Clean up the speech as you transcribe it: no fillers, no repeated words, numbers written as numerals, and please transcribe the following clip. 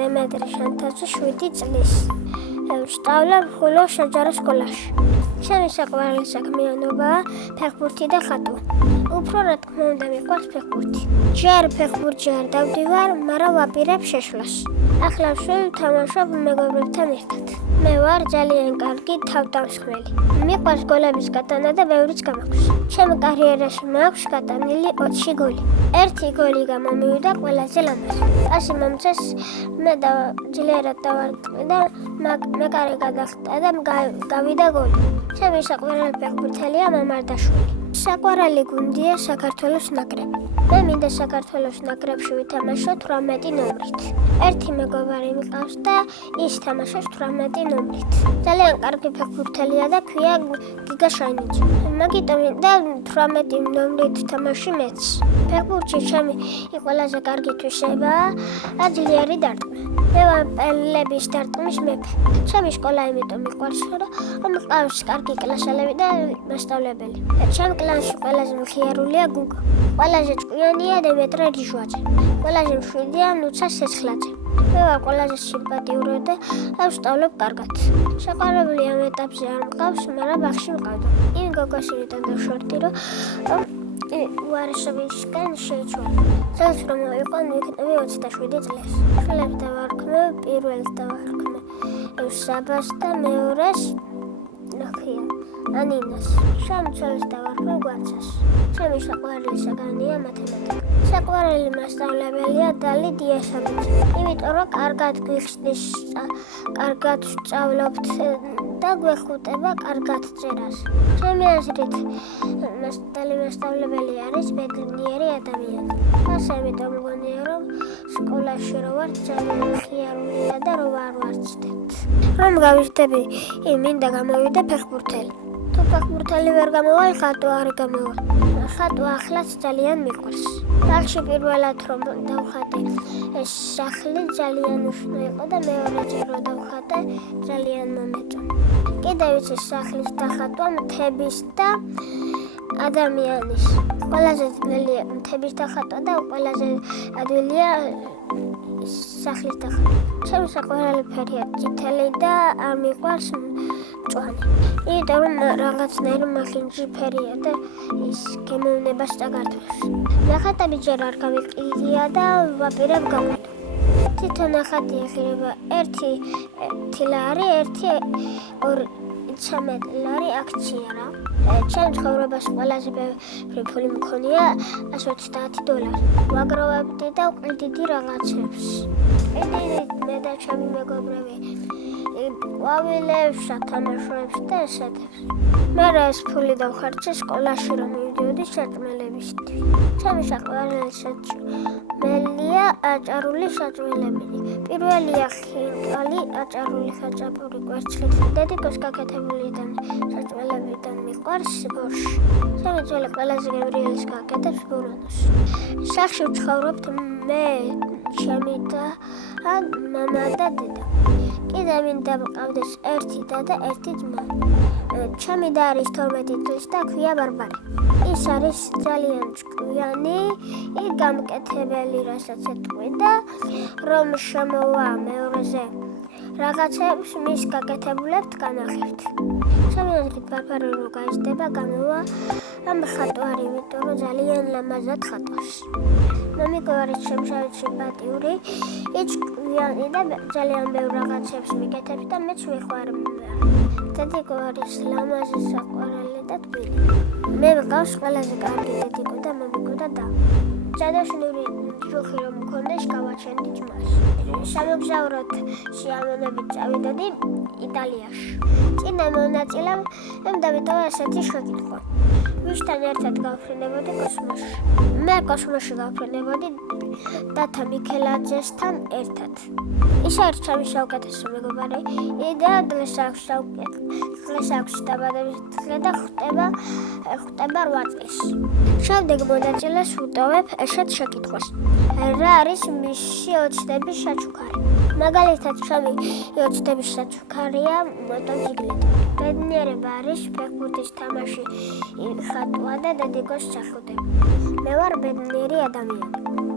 დემეტრე შანთაძე 7 წლის. ვსწავლობ ხულოს საჯარო სკოლაში. ჩემი საყვარელი საქმიანობაა ფეხბურთი და ხატვა. უფრო რა თქმა უნდა მიყვარს ფეხბურთი. ჯერ ფეხბურთში არ დავდივარ, მაგრამ ვაპირებ შეშლას. ახლა ვშევ ვთამაშობ მეგობრებთან ერთად. მე ვარ ძალიან კარგი თავდამსხმელი. მიყვარს გოლების გატანა და ბევრიც გამაქვს. ჩემი კარიერაში მაქვს გატანილი 20 გოლი. 1 გოლი გამომივიდა ყველაზე ლამაზი. ასე მომწეს მე ძლიერად დავარტყმე და მეკარე გადახტა და გავიდა გოლი. ჩემი საყვარელი ფეხბურთელია მამარდაშვილი. საყვარელი გუნდია საქართველოს ნაკრები. მე მინდა საქართველოს ნაკრებში ვითამაშო 18 ნომრით. ერთი მეგობარი მიყავს და ის თამაშობს 18 ნომრით. ძალიან კარგი ფეხბურთელია და ქვია გიგა შაინიძე. მაგიტომ მინდა 18 ნომრით თამაში მეც. ფეხბურთში ჩემი ყველაზე კარგი თვისებაა ძლიერი დარტყმა. მე ვარ პელების დარტყმის მეფე. ჩემი სკოლა იმიტომ მიყვარს, რომ მყავს კარგი კლასელები და მასწავლებელი. ჩემ კლასში ყველაზე მხიარულია გუგა. ყველაზე ჭკვიანია დემეტრე რიჟვაძე. ყველაზე მშვიდია ნუცა სეცხლაძე. მე ვარ ყველაზე სიმპათიური და ვსწავლობ კარგად. საყვარელი ამ ეტაპზე არ მყავს, მაგრამ ბაღში მყავდა. იმ გოგოსინიდან დავშორდი, რომ უარესობისგან შეიცვალა. წელს რომ მოვიყვან, ვიქნები 27 წლის. ხელებს დავარქმე, პირველს დავარქმე საბას და მეორეს ნახია ანინას. შემცველს დავარქმე გვარცას. ჩემი საყვარელი საგანია მათემატიკა. საყვარელი მასწავლებელია დალი დიასაბიძე. იმიტომ რომ კარგად გვიხსნის, კარგად ვსწავლობთ და გვეხუტება კარგად წერას. ჩემი აზრით მასწავლებელი არის ბედნიერი ადამიანი. ასე ამიტომ მგონია რომ სკოლაში რო ვარ ძალიან მხიარულია და რო არ ვარცდეთ. რომ გავიხდები, მინდა გამოვიდე ფეხბურთელი. თუ ფეხბურთელი ვერ გამოვალ, ხატვა არ გამოვა. ხატვა ახლაც ძალიან მიყვარს. ბაღში პირველად რომ დავხატე ეს სახლი ძალიან უშნო იყო და მეორეჯერ რომ დავხატე ძალიან მომეწონა. კიდევ ვიცი სახლის დახატვა მთების და ადამიანის. ყველაზე ძნელია მთების დახატვა და ყველაზე ადვილია სახლის დახატვა. ჩემი საყვარელი ფერია წითელი და არ მიყვარს მწვანე. იმიტომ რომ რაღაცნაირი მახინჯი ფერია და ის გემოვნება სტაგართვას. ნახატები ჯერ არ გამიყიდია და ვაპირებ გაყვეტო. თვითონ ნახატი ეხება 1 ლარი, 13 ლარი აქცია რა. ჩემ ცხოვრებას ყველაზე ბევრი ფული მქონია $130. ვაგროვებდი და ვყიდიდი რაღაცებს. მე და ჩემი მეგობრები ყვავილებს, სათამაშოებს და ესეთებს. მე ეს ფული დავხარჯე სკოლაში რომ მივიდიოდი საჭმელებისთვის. ჩემი საყვარელი საჭმელია აჭარული საჭმელები. პირველია ხინკალი, აჭარული ხაჭაპური კვერცხით. დედიკოს გაკეთებულიდან საჭმელებიდან მიყვარს ბორში. ჩემი ძველი ყველაზე გემრიელის გაკეთებს ბურონოს. სახლში ვცხოვრობთ მე, ჩემი და მამა და დედა. კიდევ მინდა მყავდეს 1 და 1 ძმა. ჩემი და არის 12 წლის და ქვია ბარბარე. ის არის ძალიან ჭკვიანი, გამკეთებელი, რასაც ეთქვი და რომ შემოვა მეორეზე რაღაცებს მის გაკეთებულებთ განახებთ. ჩემი აზრით ბარბარე რო გაიზრდება, გამოვა ხატვარი, იმიტომ რომ ძალიან ლამაზად ხატავს. მამიკო არის შემშავით სიმპათიური, ჭკვიანი და ძალიან ბევრ რაღაცებს მიკეთებს და მეც ვიხوارებ. დედიკო არის ლამაზი, საყვარელი და თბილი. მე მყავს ყველაზე კარგი დედიკო და მამიკო და და. ჯადოშნური ჯუხი რომ მქონდეს გავაჩენდი ძმას. სამოგზაუროდ სიამოვნებით წავიდოდი იტალიაში. წინა მონაწილემ დავიტოვა ესეთი შეკითხვა. ვისთან ერთად გავფრინდებოდი კოსმოსში? მე კოსმოსში გავფრინდებოდი დათა მიქელაძესთან ერთად. ის არის ჩემი საუკეთესო მეგობარი და დღეს აქვს დაბადების დღე და ხვდება 8 წლის. შემდეგ მონაწილეს ვუტოვებ ესეთ შეკითხვას. რა არის მისი ოცნების საჩუქარი? მაგალითად, ჩემი ოცნების საჩუქარია მოტოციკლეტი. ბედნიერება არის ფეხბურთის თამაში, ხატვა და დედიკოს სახელწოდება. მე ვარ ბედნიერი ადამიანი.